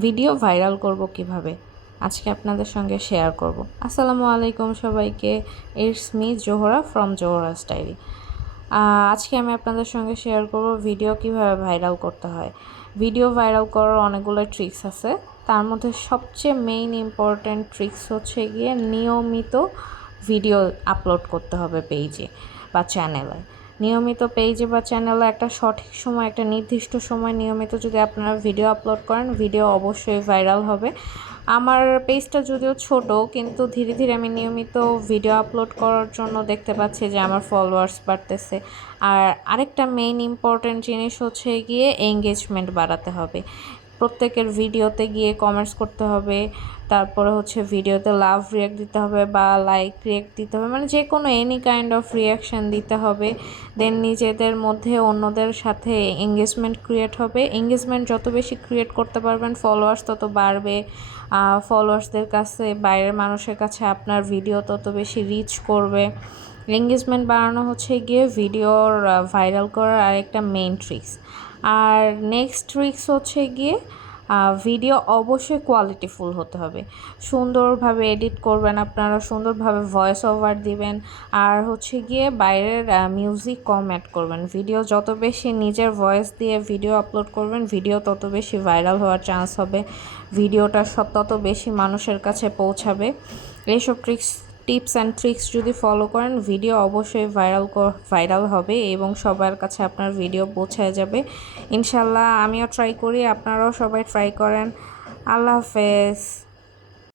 Video viral করব কিভাবে আজকে আপনাদের সঙ্গে শেয়ার করব। আসসালামু আলাইকুম সবাইকে, it's me Zohra from Zohra's diary. আজকে আমি আপনাদের সঙ্গে শেয়ার করব ভিডিও কিভাবে ভাইরাল করতে হয়। ভিডিও ভাইরাল করার অনেকগুলো ট্রিক্স আছে, তার মধ্যে সবচেয়ে মেইন ইম্পর্ট্যান্ট ট্রিক্স হচ্ছে গিয়ে নিয়মিত ভিডিও আপলোড করতে হবে পেজে বা চ্যানেলে। নিয়মিত পেজে বা চ্যানেলে একটা সঠিক সময়, একটা নির্দিষ্ট সময় নিয়মিত যদি আপনারা ভিডিও আপলোড করেন, ভিডিও অবশ্যই ভাইরাল হবে। আমার পেজটা যদিও ছোট, কিন্তু ধীরে ধীরে আমি নিয়মিত ভিডিও আপলোড করার জন্য দেখতে পাচ্ছি যে আমার ফলোয়ার্স বাড়তেছে। আর আরেকটা মেইন ইম্পর্ট্যান্ট জিনিস হচ্ছে গিয়ে এঙ্গেজমেন্ট বাড়াতে হবে। প্রত্যেকের ভিডিওতে গিয়ে কমেন্টস করতে হবে, তারপরে হচ্ছে ভিডিওতে লাভ রিয়াক্ট দিতে হবে বা লাইক রিয়াক্ট দিতে হবে, মানে যে কোনো এনি কাইন্ড অফ রিয়াকশান দিতে হবে। দেন নিজেদের মধ্যে অন্যদের সাথে এঙ্গেজমেন্ট ক্রিয়েট হবে। এঙ্গেজমেন্ট যত বেশি ক্রিয়েট করতে পারবেন, ফলোয়ার্স তত বাড়বে। ফলোয়ার্সদের কাছে, বাইরের মানুষের কাছে আপনার ভিডিও তত বেশি রিচ করবে। এঙ্গেজমেন্ট বাড়ানো হচ্ছে গিয়ে ভিডিওর ভাইরাল করার আরেকটা মেইন ট্রিক্স। আর নেক্সট ট্রিক্স হচ্ছে গিয়ে ভিডিও অবশ্যই কোয়ালিটিফুল হতে হবে। সুন্দরভাবে এডিট করবেন আপনারা, সুন্দরভাবে ভয়েস ওভার দিবেন। আর হচ্ছে গিয়ে বাইরের মিউজিক কম অ্যাড করবেন। ভিডিও যত বেশি নিজের ভয়েস দিয়ে ভিডিও আপলোড করবেন, ভিডিও তত বেশি ভাইরাল হওয়ার চান্স হবে, ভিডিওটা তত বেশি মানুষের কাছে পৌঁছাবে। এইসব টিপস অ্যান্ড ট্রিক্স যদি ফলো করেন, ভিডিও অবশ্যই ভাইরাল হবে এবং সবার কাছে আপনার ভিডিও পৌঁছায় যাবে ইনশাল্লাহ। আমিও ট্রাই করি, আপনারাও সবাই ট্রাই করেন। আল্লাহ হাফেজ।